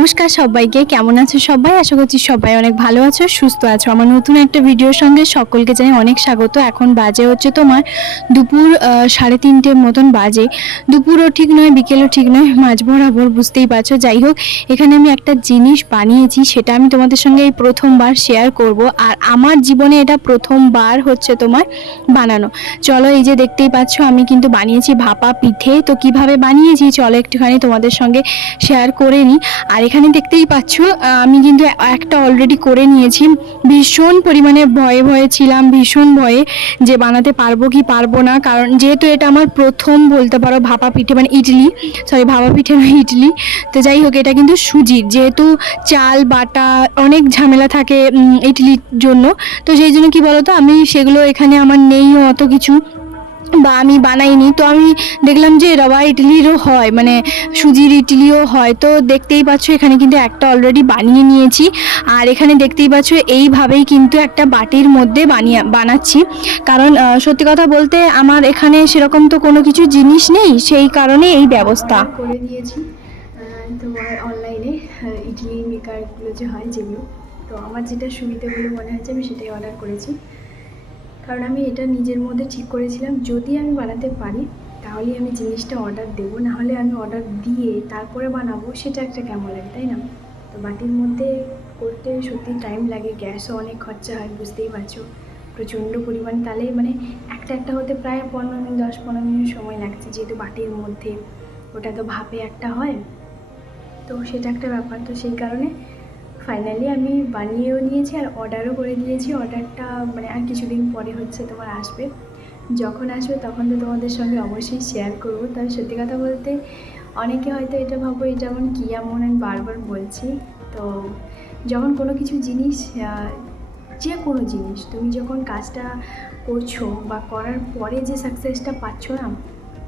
নমস্কার সবাইকে, কেমন আছো সবাই? আশা করছি সবাই অনেক ভালো আছো, সুস্থ আছো। আমার নতুন একটা ভিডিওর সঙ্গে সকলকে জানাই অনেক স্বাগত। এখন বাজে হচ্ছে তোমার দুপুর 3:30 মতন বাজে। দুপুরও ঠিক নয়, বিকেলও ঠিক নয়, মাঝ বরাবর, বুঝতেই পারছো। যাই হোক, এখানে আমি একটা জিনিস বানিয়েছি, সেটা আমি তোমাদের সঙ্গে এই প্রথমবার শেয়ার করব। আর আমার জীবনে এটা প্রথমবার হচ্ছে তোমার বানানো। চলো, এই যে দেখতেই পাচ্ছ আমি কিন্তু বানিয়েছি ভাপা পিঠে। তো কিভাবে বানিয়েছি চলো একটুখানি তোমাদের সঙ্গে শেয়ার করে নিই। আর এখানে দেখতেই পাচ্ছ আমি কিন্তু একটা অলরেডি করে নিয়েছি। ভীষণ পরিমাণে ভয়ে ভয়ে ছিলাম, ভীষণ ভয়ে যে বানাতে পারবো কি পারবো না, কারণ যেহেতু এটা আমার প্রথম বলতে পারো ভাপা পিঠে, মানে ইডলি, সরি ভাপা পিঠে না ইডলি। তো যাই হোক, এটা কিন্তু সুজির, যেহেতু চাল বাটা অনেক ঝামেলা থাকে ইডলির জন্য। তো সেই জন্য কি বলতো, আমি সেগুলো এখানে আমার নেই অত কিছু, বা আমি বানাইনি। তো আমি দেখলাম যে রবা ইডলিরও হয়, মানে সুজির ইডলিও হয়। তো দেখতেই পাচ্ছ এখানে কিন্তু একটা অলরেডি বানিয়ে নিয়েছি। আর এখানে দেখতেই পাচ্ছ এইভাবেই কিন্তু একটা বাটির মধ্যে বানাচ্ছি, কারণ সত্যি কথা বলতে আমার এখানে সেরকম তো কোনো কিছু জিনিস নেই, সেই কারণে এই ব্যবস্থা করে দিয়েছি তোমার অনলাইনে ইডলি মেকারগুলো যে হয় যেগুলো। তো আমার যেটা সুবিধা বলে মনে হয়েছে আমি সেটাই অর্ডার করেছি, কারণ আমি এটা নিজের মধ্যে ঠিক করেছিলাম যদি আমি বানাতে পারি তাহলে আমি জিনিসটা অর্ডার দেবো, নাহলে আমি অর্ডার দিয়ে তারপরে বানাবো, সেটা একটা কেমন লাগে, তাই না? তো বাটির মধ্যে করতে সত্যি টাইম লাগে, গ্যাসও অনেক খরচা হয়, বুঝতেই পারছো, প্রচণ্ড পরিমাণ। তাহলে মানে একটা হতে প্রায় 10-15 মিনিট সময় লাগছে, যেহেতু বাটির মধ্যে ওটা তো ভাপে একটা হয়, তো সেটা একটা ব্যাপার। তো সেই কারণে ফাইনালি আমি বানিয়েও নিয়েছি আর অর্ডারও করে দিয়েছি। অর্ডারটা মানে আর কিছুদিন পরে হচ্ছে তোমার আসবে। যখন আসবে তখন তো তোমাদের সঙ্গে অবশ্যই শেয়ার করবো। তবে সত্যি কথা বলতে অনেকে হয়তো এটা ভাবো এটা এমন কী এমন, আমি বারবার বলছি। তো যখন কোনো কিছু জিনিস, যে কোনো জিনিস তুমি যখন কাজটা করছো বা করার পরে যে সাকসেসটা পাচ্ছ না,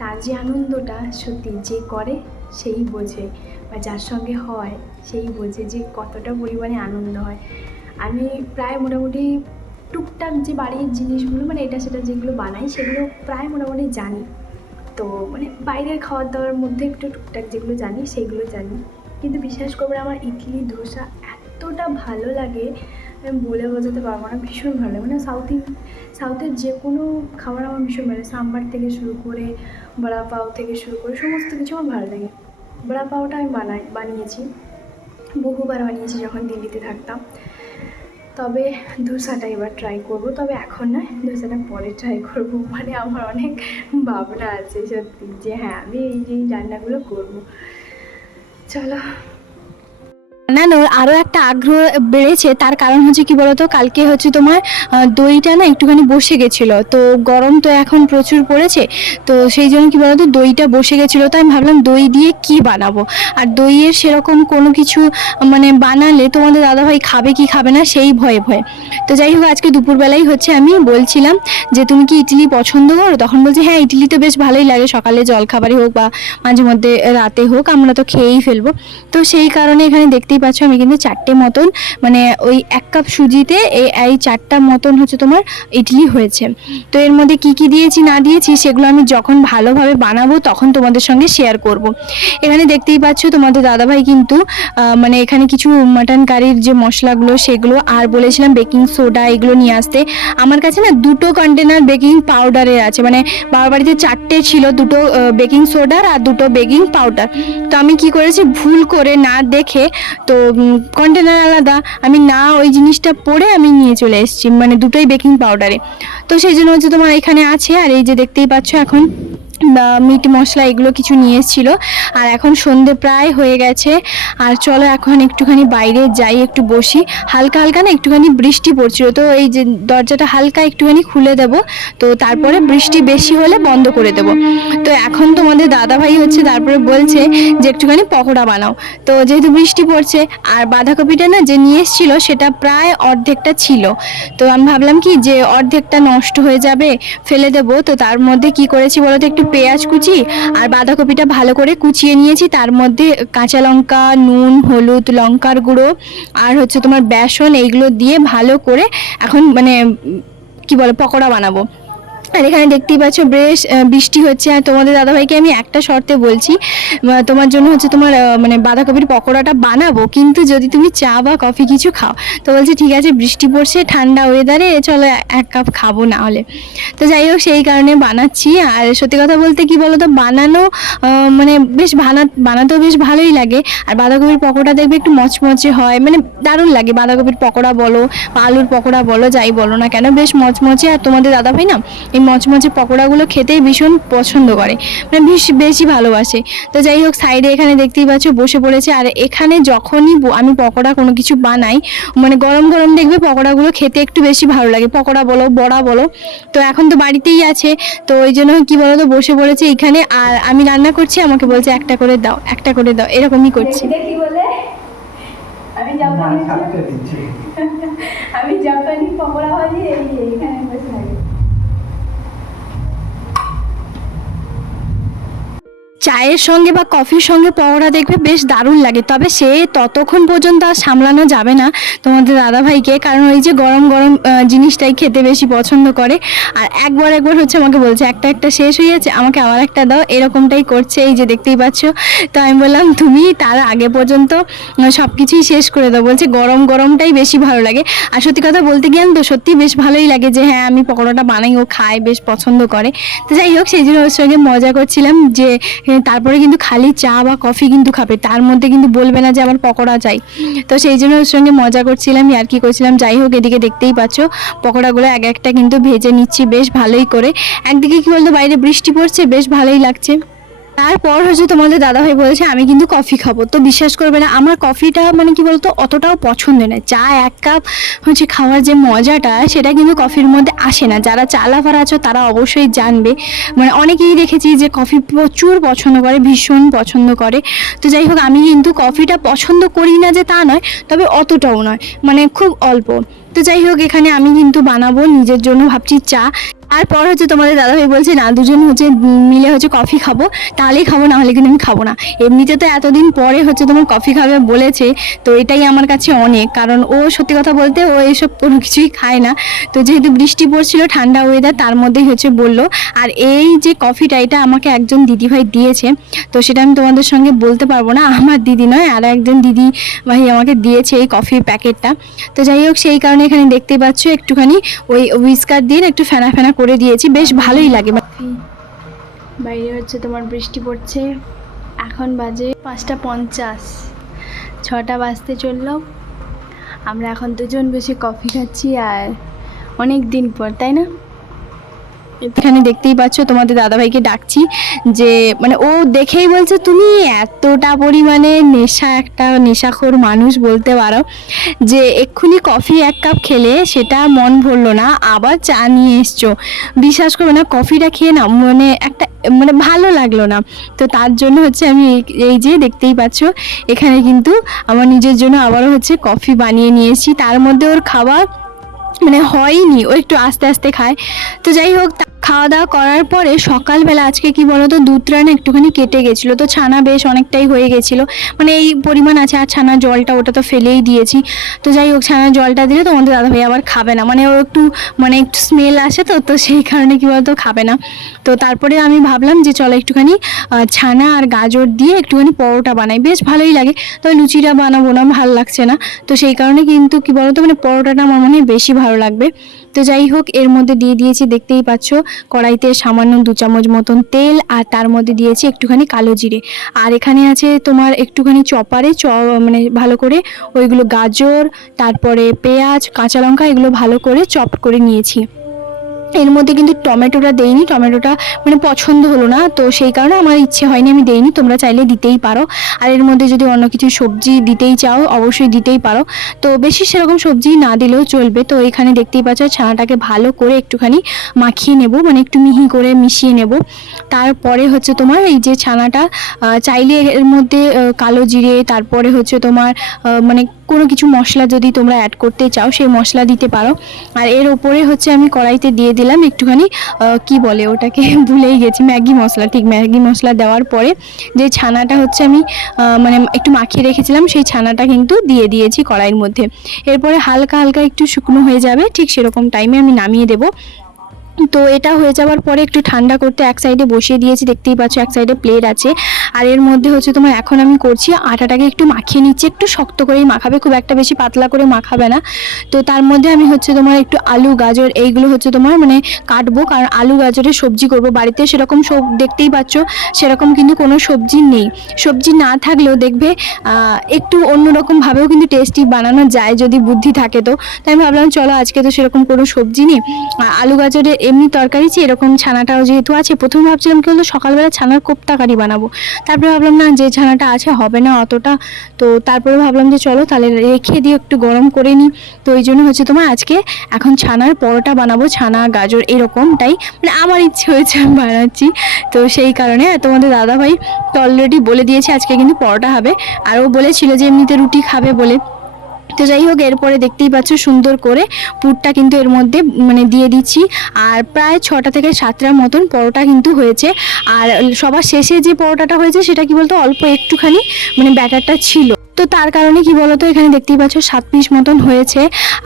তার যে আনন্দটা সত্যি যে করে সেই বোঝে, বা যার সঙ্গে হয় সেই বোঝে যে কতটা পরিমাণে আনন্দ হয়। আমি প্রায় মোটামুটি টুকটাক যে বাড়ির জিনিসগুলো, মানে এটা সেটা যেগুলো বানাই সেগুলো প্রায় মোটামুটি জানি। তো মানে বাইরের খাওয়ার দাওয়ার মধ্যে একটু টুকটাক যেগুলো জানি সেইগুলো জানি, কিন্তু বিশ্বাস করবে আমার ইডলি ধোসা এতটা ভালো লাগে আমি বলে বোঝাতে পারবো না। ভীষণ ভালো লাগে, মানে সাউথের যে কোনো খাবার আমার ভীষণ ভালো লাগে। সাম্বার থেকে শুরু করে বড়া পাও থেকে শুরু করে সমস্ত কিছু আমার ভালো লাগে। বড়া পাওটা আমি বানিয়েছি, বহুবার বানিয়েছি যখন দিল্লিতে থাকতাম। তবে ধোসাটা এবার ট্রাই করব, তবে এখন নয়, ধোসাটা পরে ট্রাই করব। মানে আমার অনেক ভাবনা আছে সত্যি যে হ্যাঁ আমি এই রান্নাগুলো করব। চলো, বানানোর আরও একটা আগ্রহ বেড়েছে। তার কারণ হচ্ছে কি বলতো, কালকে হচ্ছে তোমার দইটা না একটুখানি বসে গেছিলো। তো গরম তো এখন প্রচুর পড়েছে, তো সেই জন্য কি বলতো দইটা বসে গেছিলো। তো আমি ভাবলাম দই দিয়ে কি বানাবো, আর দইয়ের সেরকম কোনো কিছু মানে বানালে তোমাদের দাদাভাই খাবে কি খাবে না সেই ভয়ে ভয়ে। তো যাই হোক, আজকে দুপুরবেলাই হচ্ছে আমি বলছিলাম যে তুমি কি ইডলি পছন্দ করো? তখন বলছে হ্যাঁ ইডলি তো বেশ ভালোই লাগে, সকালে জলখাবারই হোক বা মাঝে মধ্যে রাতে হোক আমরা তো খেয়েই ফেলবো। তো সেই কারণে এখানে দেখতেই পাচ্ছ আমি কিন্তু 4টে মতন, মানে ওই 1 কাপ সুজিতে এই 4টা মতন হচ্ছে তোমার ইডলি হয়েছে। তো এর মধ্যে কি কি দিয়েছি না দিয়েছি সেগুলো আমি যখন ভালোভাবে বানাবো তখন তোমাদের সঙ্গে শেয়ার করব। এখানে দেখতেই পাচ্ছ তোমাদের দাদাভাই কিন্তু মানে এখানে কিছু মাটন কারির যে মশলাগুলো সেগুলো, আর বলেছিলাম বেকিং সোডা এগুলো নিয়ে আসতে। আমার কাছে না 2টো কন্টেনার বেকিং পাউডারের আছে, মানে বাবার বাড়িতে 4টে ছিল, 2টো বেকিং সোডার আর 2টো বেকিং পাউডার। তো আমি কি করেছি, ভুল করে না দেখে, তো কন্টেনার আলাদা, আমি না ওই জিনিসটা পরে আমি নিয়ে চলে এসেছি, মানে 2টোই বেকিং পাউডারে। তো সেই জন্য হচ্ছে তোমার এখানে আছে। আর এই যে দেখতেই পাচ্ছ এখন মিট মশলা এগুলো কিছু নিয়ে এসেছিলো। আর এখন সন্ধে প্রায় হয়ে গেছে। আর চলো এখন একটুখানি বাইরে যাই, একটু বসি। হালকা হালকা না একটুখানি বৃষ্টি পড়ছিল, তো এই যে দরজাটা হালকা একটুখানি খুলে দেব, তো তারপরে বৃষ্টি বেশি হলে বন্ধ করে দেব। তো এখন তোমাদের দাদাভাই হচ্ছে তারপরে বলছে যে একটুখানি পকোড়া বানাও। তো যেহেতু বৃষ্টি পড়ছে, আর বাঁধাকপিটা না যে নিয়ে এসেছিলো সেটা প্রায় অর্ধেকটা ছিল। তো আমি ভাবলাম কি যে অর্ধেকটা নষ্ট হয়ে যাবে, ফেলে দেবো। তো তার মধ্যে কি করেছি বলো তো, একটু পেঁয়াজ কুচি আর বাঁধাকপিটা ভালো করে কুচিয়ে নিয়েছি, তার মধ্যে কাঁচা লঙ্কা, নুন, হলুদ, লঙ্কার গুঁড়ো আর হচ্ছে তোমার বেসন, এইগুলো দিয়ে ভালো করে এখন মানে কি বলে পকোড়া বানাবো। আর এখানে দেখতেই পাচ্ছ বেশ বৃষ্টি হচ্ছে। আর তোমাদের দাদাভাইকে আমি একটা শর্তে বলছি, তোমার জন্য হচ্ছে তোমার মানে বাঁধাকপির পকোড়াটা বানাবো, কিন্তু যদি তুমি চা বা কফি কিছু খাও। তো বলছে ঠিক আছে, বৃষ্টি পড়ছে, ঠান্ডা ওয়েদারে চলো 1 কাপ খাবো না হলে। তো যাই হোক, সেই কারণে বানাচ্ছি। আর সত্যি কথা বলতে কি বলো তো, বানানো মানে বেশ বানাতেও বেশ ভালোই লাগে। আর বাঁধাকপির পকোড়া দেখবে একটু মচমচে হয়, মানে দারুণ লাগে। বাঁধাকপির পকোড়া বলো বা আলুর পকোড়া বলো, যাই বলো না কেন, বেশ মচমচে। আর তোমাদের দাদাভাই না এই মচমচে পকোড়াগুলো খেতে ভীষণ পছন্দ করে, মানে বেশি ভালোবাসে। তো যাই হোক, সাইডে এখানে দেখতেই পাচ্ছ বসে পড়েছে। আর এখানে যখনই আমি পকোড়া কোনো কিছু বানাই, মানে গরম গরম দেখবে পকোড়াগুলো খেতে একটু বেশি ভালো লাগে, পকোড়া বলো বড়া বলো। তো এখন তো বাড়িতেই আছে, তো ওই জন্য কি বলো তো বসে পড়েছে এখানে। আর আমি রান্না করছি, আমাকে বলছে একটা করে দাও, একটা করে দাও, এরকমই করছি। কি বলে আমি জাপানি পকোড়া ভাজি এখানে বসে থাকি। চায়ের সঙ্গে বা কফির সঙ্গে পকোড়া দেখবে বেশ দারুণ লাগে, তবে সে ততক্ষণ পর্যন্ত আর সামলানো যাবে না তোমাদের দাদাভাইকে, কারণ ওই যে গরম গরম জিনিসটাই খেতে বেশি পছন্দ করে। আর একবার হচ্ছে আমাকে বলছে একটা শেষ হয়ে যাচ্ছে, আমাকে আবার একটা দাও, এরকমটাই করছে, এই যে দেখতেই পাচ্ছ। তো আমি বললাম তুমি তার আগে পর্যন্ত সব কিছুই শেষ করে দাও, বলছে গরম গরমটাই বেশি ভালো লাগে। আর সত্যি কথা বলতে গেলেন তো সত্যি বেশ ভালোই লাগে যে হ্যাঁ আমি পকোড়াটা বানাই, ও খায়, বেশ পছন্দ করে। তো যাই হোক, সেই জন্য ওর সঙ্গে মজা করছিলাম যে তারপরে কিন্তু খালি চা বা কফি কিন্তু খাবে, তার মধ্যে কিন্তু বলবে না যে আমার পকোড়া চাই। তো সেই জন্য ওর সঙ্গে মজা করছিলাম, আর কি করছিলাম। যাই হোক, এদিকে দেখতেই পাচ্ছ পকোড়াগুলো এক একটা কিন্তু ভেজে নিচ্ছি বেশ ভালোই করে। একদিকে কি বলতো বাইরে বৃষ্টি পড়ছে, বেশ ভালোই লাগছে। তারপর হচ্ছে তোমাদের দাদাভাই বলেছে আমি কিন্তু কফি খাবো। তো বিশ্বাস করবে না, আমার কফিটা মানে কি বলতো অতটাও পছন্দ নয়। চা 1 কাপ হচ্ছে খাওয়ার যে মজাটা, সেটা কিন্তু কফির মধ্যে আসে না। যারা চা লাভার আছো তারা অবশ্যই জানবে, মানে অনেকেই দেখেছি যে কফি প্রচুর পছন্দ করে, ভীষণ পছন্দ করে। তো যাই হোক, আমি কিন্তু কফিটা পছন্দ করি না যে তা নয়, তবে অতটাও নয়, মানে খুব অল্প। তো যাই হোক, এখানে আমি কিন্তু বানাবো নিজের জন্য, ভাবছি চা। তারপর হচ্ছে তোমাদের দাদাভাই বলছে না, দুজন হচ্ছে মিলে হচ্ছে কফি খাবো, তাহলেই খাবো, না হলে কিন্তু আমি খাবো না। এমনিতে তো এতদিন পরে হচ্ছে তোমার কফি খাবে বলেছে, তো এটাই আমার কাছে অনেক, কারণ ও সত্যি কথা বলতে ও এইসব কোনো কিছুই খায় না। তো যেহেতু বৃষ্টি পড়ছিল, ঠান্ডা ওয়েদার, তার মধ্যেই হচ্ছে বললো। আর এই যে কফিটা, এটা আমাকে একজন দিদিভাই দিয়েছে, তো সেটা আমি তোমাদের সঙ্গে বলতে পারবো না, আমার দিদি নয়, আর একজন দিদি ভাই আমাকে দিয়েছে এই কফির প্যাকেটটা। তো যাই হোক, সেই কারণে এখানে দেখতে পাচ্ছ একটুখানি ওই হুইস্কার দিয়ে একটু ফেনা ফেনা করে দিয়েছি, বেশ ভালোই লাগে। বাইরে হচ্ছে তোমার বৃষ্টি পড়ছে, এখন বাজে 5:50, 6টা বাজতে চললো। আমরা এখন দুজন বসে কফি খাচ্ছি, আর অনেক দিন পর, তাই না? এখানে দেখতেই পাচ্ছ তোমাদের দাদাভাইকে ডাকছি, যে মানে ও দেখেই বলছে তুমি এতটা পরিমাণে একটা নেশাখোর মানুষ বলতে পারো, যে এক্ষুনি কফি 1 কাপ খেলে সেটা মন ভরলো না, আবার চা নিয়ে এসছো। বিশ্বাস করবে না, কফিটা খেয়ে না মানে একটা মানে ভালো লাগলো না। তো তার জন্য হচ্ছে আমি এই যে দেখতেই পাচ্ছ এখানে কিন্তু আমার নিজের জন্য আবারও হচ্ছে কফি বানিয়ে নিয়েছি। তার মধ্যে ওর খাবার মানে হয়নি, ও একটু আস্তে আস্তে খায়। তো যাই হোক, খাওয়া দাওয়া করার পরে সকালবেলা আজকে কি বলতো, দুধটা না একটুখানি কেটে গেছিলো, তো ছানা বেশ অনেকটাই হয়ে গেছিলো, মানে এই পরিমাণ আছে। আর ছানার জলটা ওটা তো ফেলেই দিয়েছি। তো যাই হোক, ছানার জলটা দিলে তোমাদের দাদাভাই আবার খাবে না, মানে ও একটু মানে একটু স্মেল আসে, তো সেই কারণে কি বলতো খাবে না। তো তারপরে আমি ভাবলাম যে চলো একটুখানি ছানা আর গাজর দিয়ে একটুখানি পরোটা বানাই, বেশ ভালোই লাগে। তবে লুচিটা বানাবো না, ভালো লাগছে না। তো সেই কারণে কিন্তু কি বলতো মানে পরোটাটা আমার মনে হয় বেশি ভালো লাগবে। তো যাই হোক, এর মধ্যে দিয়ে দিয়েছি দেখতেই পাচ্ছ কড়াইতে সামান্য 2 চামচ মতন তেল, আর তার মধ্যে দিয়েছি একটুখানি কালো জিরে। আর এখানে আছে তোমার একটুখানি চপারে মানে ভালো করে ওইগুলো গাজর, তারপরে পেঁয়াজ, কাঁচা লঙ্কা, এগুলো ভালো করে চপ করে নিয়েছি। এর মধ্যে কিন্তু টমেটোটা দেইনি, টমেটোটা মানে পছন্দ হলো না, তো সেই কারণে আমার ইচ্ছে হয়নি, আমি দেইনি। তোমরা চাইলে দিতেই পারো। আর এর মধ্যে যদি অন্য কিছু সবজি দিতেই চাও অবশ্যই দিতেই পারো, তো বেশি সেরকম সবজি না দিলেও চলবে। তো এখানে দেখতেই পাচ্ছ ছানাটাকে ভালো করে একটুখানি মাখিয়ে নেব, মানে একটু মিহি করে মিশিয়ে নেব। তারপরে হচ্ছে তোমার এই যে ছানাটা চাইলে এর মধ্যে কালো জিরে, তারপরে হচ্ছে তোমার মানে কোনো কিছু মশলা যদি তোমরা অ্যাড করতে চাও সেই মশলা দিতে পারো। আর এর ওপরে হচ্ছে আমি কড়াইতে দিয়ে দিলাম একটুখানি কি বলে ওটাকে ভুলেই গেছি, ম্যাগি মশলা। ঠিক ম্যাগি মশলা দেওয়ার পরে যে ছানাটা হচ্ছে আমি মানে একটু মাখিয়ে রেখেছিলাম সেই ছানাটা কিন্তু দিয়ে দিয়েছি কড়াইয়ের মধ্যে। এরপরে হালকা হালকা একটু শুকনো হয়ে যাবে, ঠিক সেরকম টাইমে আমি নামিয়ে দেবো। তো এটা হয়ে যাওয়ার পরে একটু ঠান্ডা করতে এক সাইডে বসিয়ে দিয়েছি, দেখতেই পাচ্ছ এক সাইডে প্লেট আছে। আর এর মধ্যে হচ্ছে তোমার এখন আমি করছি আটাটাকে একটু মাখিয়ে নিচ্ছি, একটু শক্ত করেই মাখাবে, খুব একটা বেশি পাতলা করে মাখাবে না। তো তার মধ্যে আমি হচ্ছে তোমার একটু আলু গাজর এইগুলো হচ্ছে তোমার মানে কাটবো, কারণ আলু গাজরের সবজি করব বাড়িতে। সেরকম সব দেখতেই পাচ্ছ সেরকম কিন্তু কোনো সবজি নেই। সবজি না থাকলেও দেখবে একটু অন্যরকমভাবেও কিন্তু টেস্টি বানানো যায় যদি বুদ্ধি থাকে। তো তাই আমি ভাবলাম চলো আজকে তো সেরকম কোনো সবজি নেই, আলু গাজরের এমনি তরকারি চেয়ে এরকম ছানাটাও যেহেতু আছে, প্রথমে ভাবছিলাম কি হলো সকালবেলা ছানার কোপ্তা কারি বানাবো, তারপরে ভাবলাম না যে ছানাটা আছে হবে না অতটা। তো তারপরে ভাবলাম যে চলো তাহলে রেখে দিয়ে একটু গরম করে নিই। তো এই জন্য হচ্ছে তোমার আজকে এখন ছানার পরোটা বানাবো, ছানা গাজর এরকমটাই মানে আমার ইচ্ছে হয়েছে আমি বানাচ্ছি। তো সেই কারণে তোমাদের দাদাভাই তো অলরেডি বলে দিয়েছে আজকে কিন্তু পরোটা হবে, আর ও বলেছিল যে এমনিতে রুটি খাবে বলে। তো যাই হোক এরপরে দেখতেই পাচ্ছ সুন্দর করে পুরটা কিন্তু এর মধ্যে মানে দিয়ে দিচ্ছি। আর প্রায় 6টা থেকে 7টার মতন পরোটা কিন্তু হয়েছে। আর সবার শেষে যে পরোটাটা হয়েছে সেটা কি বলতো অল্প একটুখানি মানে ব্যাটারটা ছিল, তো তার কারণে কি বলতো এখানে দেখতেই পাচ্ছ 7 পিস মতন হয়েছে।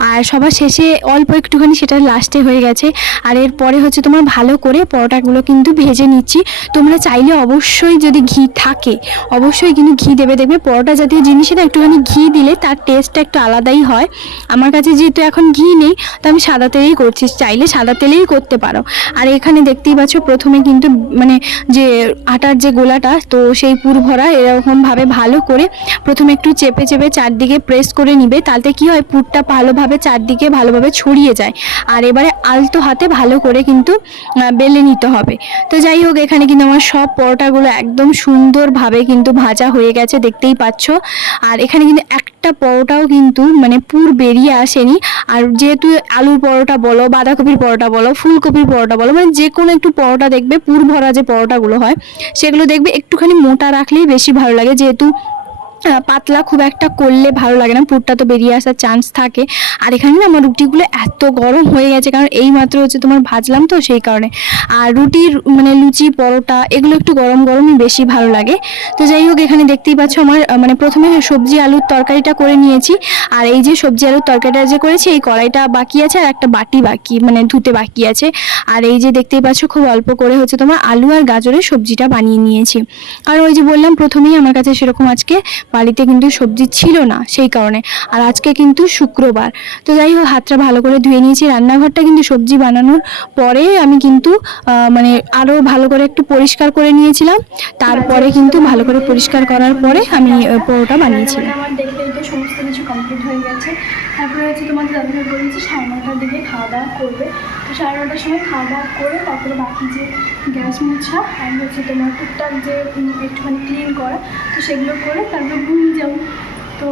আর সবার শেষে অল্প একটুখানি সেটা লাস্টে হয়ে গেছে। আর এরপরে হচ্ছে তোমার ভালো করে পরোটাগুলো কিন্তু ভেজে নিচ্ছি। তোমরা চাইলে অবশ্যই যদি ঘি থাকে অবশ্যই কিন্তু ঘি দেবে, দেখবে পরোটা জাতীয় জিনিসে না একটুখানি ঘি দিলে তার টেস্টটা একটু আলাদাই হয়। আমার কাছে যেহেতু এখন ঘি নেই তো আমি সাদা তেলেই করছি, চাইলে সাদা তেলেই করতে পারো। আর এখানে দেখতেই পাচ্ছ প্রথমে কিন্তু মানে যে আটার যে গোলাটা তো সেই পুর ভরা এরকমভাবে ভালো করে প্রথমে একটু চেপে চেপে চারদিকে প্রেস করে নিবে, তাতে কি হয় পুরটা ভালোভাবে চারদিকে ভালোভাবে ছড়িয়ে যায়। আর এবারে আলতো হাতে ভালো করে কিন্তু বেলে নিতে হবে। তো যাই হোক এখানে কিন্তু আমার সব পরোটাগুলো একদম সুন্দরভাবে কিন্তু ভাজা হয়ে গেছে দেখতেই পাচ্ছ। আর এখানে কিন্তু একটা পরোটাও কিন্তু মানে পুর বেরিয়ে আসেনি। আর যেহেতু আলুর পরোটা বলো, বাঁধাকপির পরোটা বলো, ফুলকপির পরোটা বলো, মানে যে কোনো একটু পরোটা দেখবে পুর ভরা যে পরোটাগুলো হয় সেগুলো দেখবে একটুখানি মোটা রাখলেই বেশি ভালো লাগে, যেহেতু পাতলা খুব একটা করলে ভালো লাগে না, পুরটা তো বেরিয়ে আসার চান্স থাকে। আর এখানে না আমার রুটিগুলো এত গরম হয়ে গেছে, কারণ এই মাত্র হচ্ছে তোমার ভাজলাম তো সেই কারণে। আর রুটির মানে লুচি পরোটা এগুলো একটু গরম গরমই বেশি ভালো লাগে। তো যাই হোক এখানে দেখতেই পাচ্ছ আমার মানে প্রথমে সবজি আলুর তরকারিটা করে নিয়েছি। আর এই যে সবজি আলুর তরকারিটা যে করেছি এই কড়াইটা বাকি আছে আর একটা বাটি বাকি মানে ধুতে বাকি আছে। আর এই যে দেখতেই পাচ্ছ খুব অল্প করে হচ্ছে তোমার আলু আর গাজরের সবজিটা বানিয়ে নিয়েছি। আর ওই যে বললাম প্রথমেই আমার কাছে সেরকম আজকে বাড়িতে কিন্তু সবজি ছিল না সেই কারণে। আর আজকে কিন্তু শুক্রবার। তো যাই হোক হাতটা ভালো করে ধুয়ে নিয়েছি। রান্নাঘরটা কিন্তু সবজি বানানোর পরে আমি কিন্তু মানে আরও ভালো করে একটু পরিষ্কার করে নিয়েছিলাম, তারপরে কিন্তু ভালো করে পরিষ্কার করার পরে আমি পরোটা বানিয়েছিলাম। আমার দেখে তো সমস্ত কিছু কমপ্লিট হয়ে গেছে। তারপরে হচ্ছে তোমাদের দাদাভাই বলেছি 9:30টার দিকে খাওয়া দাওয়া করবে। তো 9:30টার সময় খাওয়া দাওয়া করে তারপরে বাকি যে গ্যাস মোছা আর হচ্ছে তোমার টুকটাক যে একটুখানি ক্লিন করা তো সেগুলো করে তারপরে ঘুমিয়ে যাবো। তো